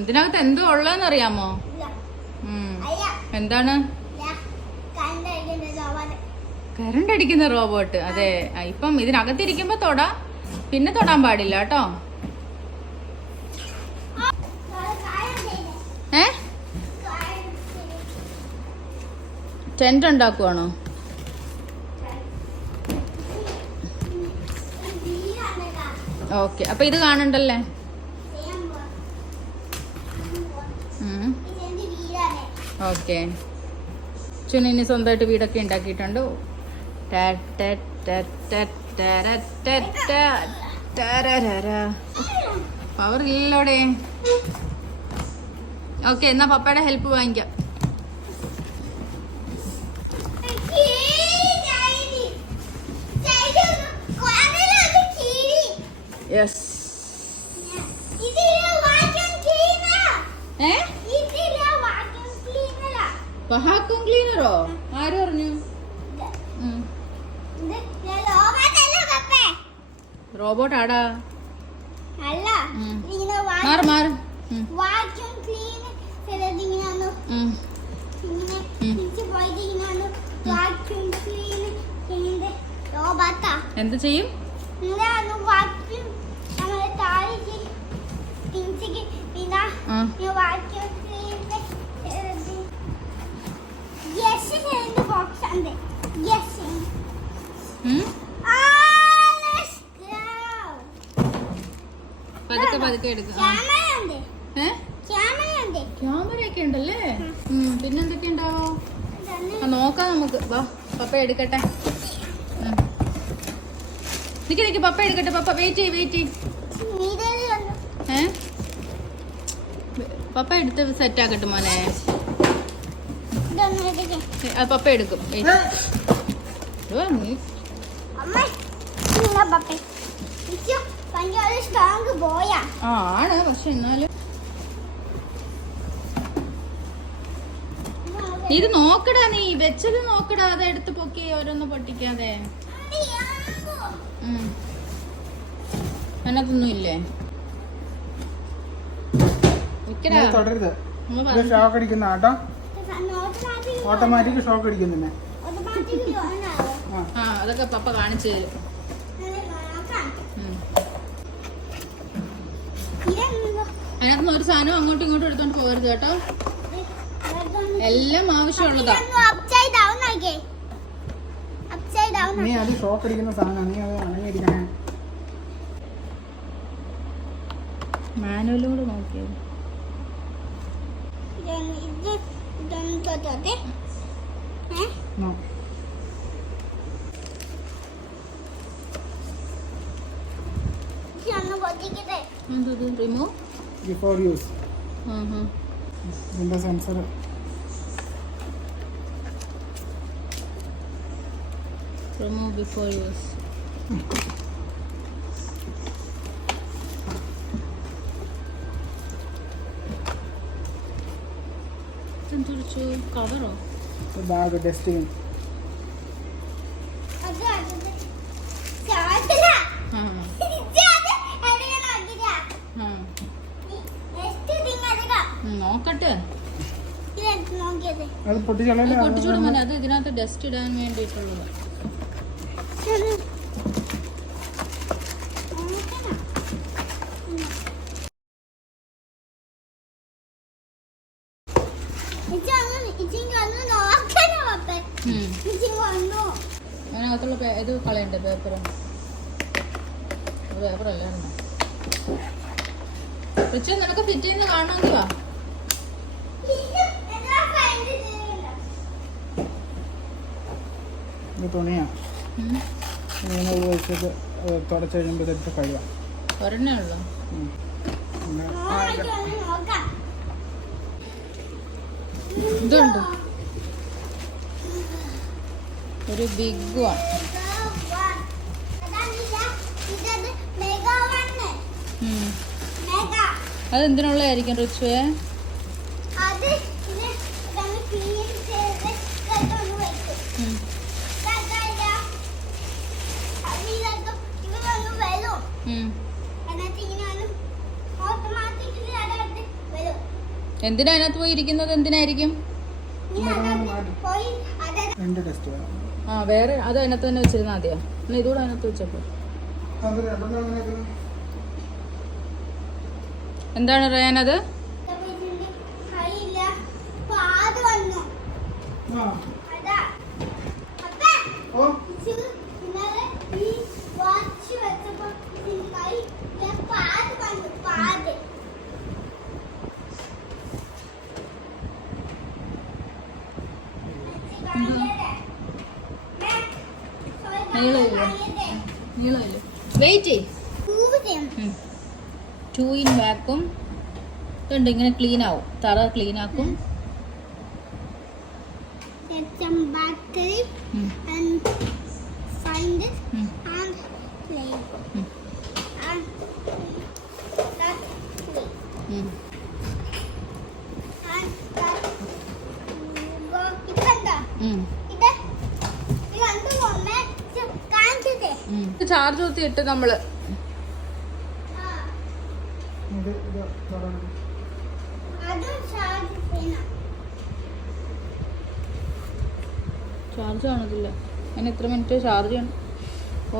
ഇതിനകത്ത് എന്തോ ഉള്ളതെന്ന് അറിയാമോ എന്താണ്? കരണ്ട് അടിക്കുന്ന റോബോട്ട്. അതെ. ഇപ്പം ഇതിനകത്തിരിക്കുമ്പോ തൊടാ. പിന്നെ തൊടാൻ പാടില്ല കേട്ടോ. ഏ? ടെന്റ് ഉണ്ടാക്കുവാണോ? ഓക്കെ അപ്പൊ ഇത് കാണണ്ടല്ലേ ഓക്കെ ചുനിന് സ്വന്തമായിട്ട് വീടൊക്കെ ഉണ്ടാക്കിയിട്ടുണ്ട്. പവർ ഇല്ലോടെ ഓക്കെ എന്നാ പപ്പയുടെ ഹെൽപ്പ് വാങ്ങിക്കാം യെസ് ഏ? വഹാക്കും ക്ലീനറോ? ആര് പറഞ്ഞു. റോബോട്ട് ആടാ. മാറ് മാറ്. ഉം. വാക്യൂം ക്ലീൻ പതുക്കെ പതുക്കെ എടുക്കാം. ആ. ക്യാമറ ഉണ്ട്. ഏ? ക്യാമറ ഒക്കെ ഉണ്ടല്ലേ. പിന്നെന്തൊക്കെ ഉണ്ടാവോ? നോക്കാം നമുക്ക്. വാ പപ്പ എടുക്കട്ടെ. നിക്ക് നിക്ക് പപ്പ എടുക്കട്ടെ പപ്പ. വെയിറ്റ് ചെയ്യ് വെയിറ്റ് ചെയ്യ്. ഇതിലൊന്ന് ഏ? പപ്പ എടുത്ത് സെറ്റ് ആക്കട്ടെ മോനെ. അത് പപ്പ എടുക്കും. ആ. ആണ്. പക്ഷെ എന്നാലും. ഇത് നോക്കടാ നീ വെച്ചത് നോക്കടാ. അത് എടുത്ത് പൊക്കി ഓരോന്ന് പൊട്ടിക്കാതെ. അതിനകത്തൊന്നും ഇല്ലേ? തുടരുത്. ഇത്. ഷോക്ക് അടിക്കുന്ന ആട്ടോ. ഓട്ടോമാറ്റിക് ഷോക്ക് ആ. അതൊക്കെ പപ്പ കാണിച്ചു തരും. അതിനകത്തുനിന്ന് ഒരു സാധനം അങ്ങോട്ടും ഇങ്ങോട്ടും എടുത്തോണ്ട് പോകരുത് കേട്ടോ. എല്ലാം ആവശ്യമുള്ളതാ. നീ അത് ഷോക്ക് അടിക്കുന്ന സാധനമാണ്. നീ അത് അണങ്ങിയിരിക്കണേ മാനുവലും കൂടെ നോക്കിയത് dan itu dan dodode Hah? No. And hmm, you mm-hmm. remove? Before use. Mm-hmm. Windows sensor. Remove before use. Next thing എടുക്കാം ഉം, നോക്കട്ടെ. അത് പൊട്ടിച്ചോളൂ പൊട്ടിച്ചൂടെ മോനെ. അത് ഇതിനകത്ത് ഡസ്റ്റ് ഇടാൻ വേണ്ടിയിട്ടുള്ളത്. അതിനകത്തുള്ള ഇത് കളയണ്ടേ പേപ്പർ പേപ്പർ അല്ലായിരുന്നു റിച്ചു നിനക്ക് ഫിറ്റ് ചെയ്യുന്ന കാണണമെങ്കിൽ വാ ഉം. ഇങ്ങനെ വെച്ചിട്ട് തുടച്ച് കഴിയുമ്പോൾ ഇതെടുത്ത് കഴിയാം ഒരെണ്ണേ ഉള്ളൂ ഇതുണ്ട്. ഒരു ബിഗ് വൺ അതെന്തിനുള്ളതായിരിക്കും റിച്ചുവേ? എന്തിനാ അതിനകത്ത് പോയി ഇരിക്കുന്നത് എന്തിനായിരിക്കും ആ വേറെ അത് അതിനകത്ത് തന്നെ വെച്ചിരുന്നാ മതിയോ? എന്നാൽ ഇതുകൂടെ അതിനകത്ത് വെച്ചപ്പോ എന്താണ് റയാനത്? ആ. ചെയ്യും ടു ഇൻ വാക്കും ഇതുണ്ട് ഇങ്ങനെ ക്ലീൻ ആവും. തറ ക്ലീൻ ആക്കും. Mm. ചാർജ് കുത്തി ഇട്ട് നമ്മൾ. ചാർജ് കാണത്തില്ല ഞാൻ എത്ര മിനിറ്റ് ചാർജ് ചെയ്യണം.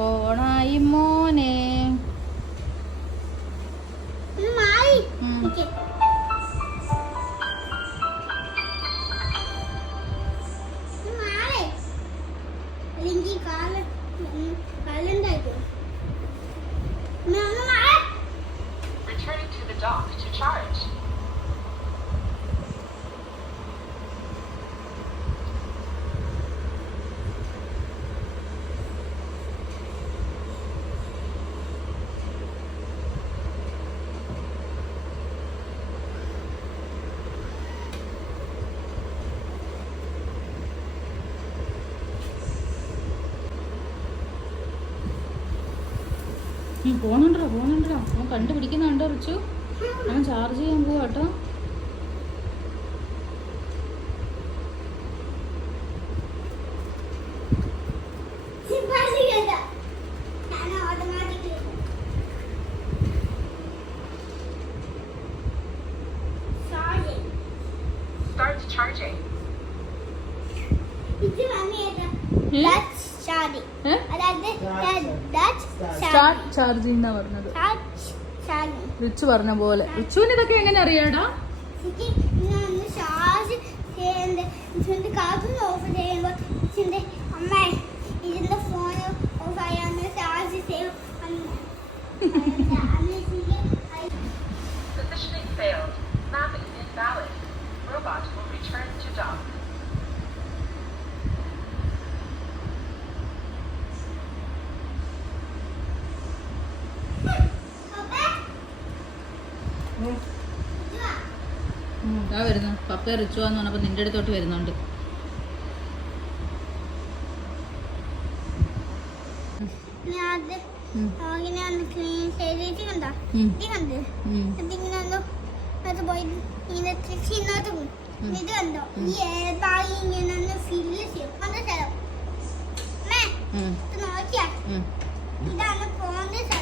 ഓണായി മോനെ. നീ പോകുന്നുണ്ടോ അവൻ കണ്ടുപിടിക്കുന്നുണ്ടോ റിച്ചു? അവൻ ചാർജ് ചെയ്യാൻ പോവാട്ടോ സ്റ്റാർട്ട് ചാർജ് എന്നാ പറഞ്ഞത്. റിച്ച് പറഞ്ഞ പോലെ. റിച്ചുവിന് ഇതൊക്കെ എങ്ങനെ അറിയാടാ? അമ്മ ഇതിന്റെ ഫോൺ ഓഫ് ആയാൽ ചാർജ് ചെയ്യും. വരുന്നു. പപ്പ റിച്ചു എന്ന് പറഞ്ഞപ്പോൾ നിന്റെ അടുത്തോട്ട് വരുന്നുണ്ട്. ഇതാണ് പോകേണ്ട